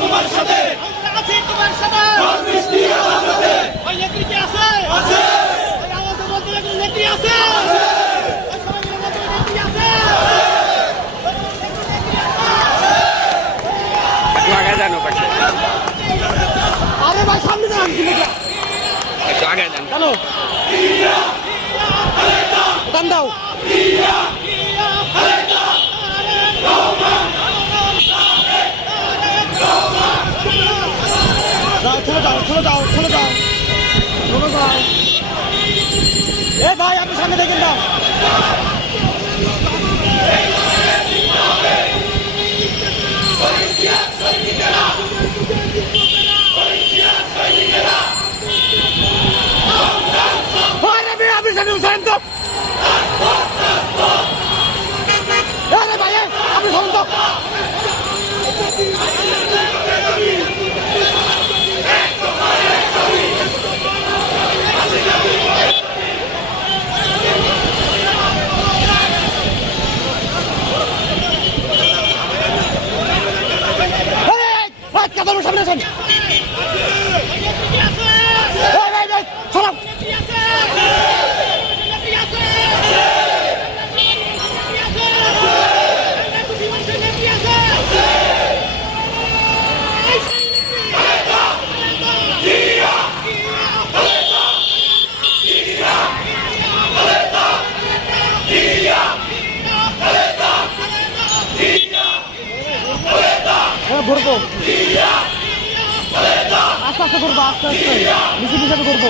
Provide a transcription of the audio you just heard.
তোমার সাথে আমরা আছি তোমার সাথে বৃষ্টি আদালতে ওই নেত্রী কি আছে আছে ওই আমাদের মধ্যে একজন নেত্রী আছে আছে ওই সমাজের মধ্যে নেত্রী আছে আগে জানো পাশে আরে ভাই সামনে যান একটু আগে যান জানো দাম দাও চলে যাও চলে যাও চলে যাও চলে যাও এ ভাই আপনি সামনে দেখেন দাও আপনি সামনে তো ভাই আপনি সামনে তো কাদার সামনে আছেন ছড়াও ঘুরবো আস্তে আস্তে করবো আস্তে আস্তে মিছিল হিসাবে করবো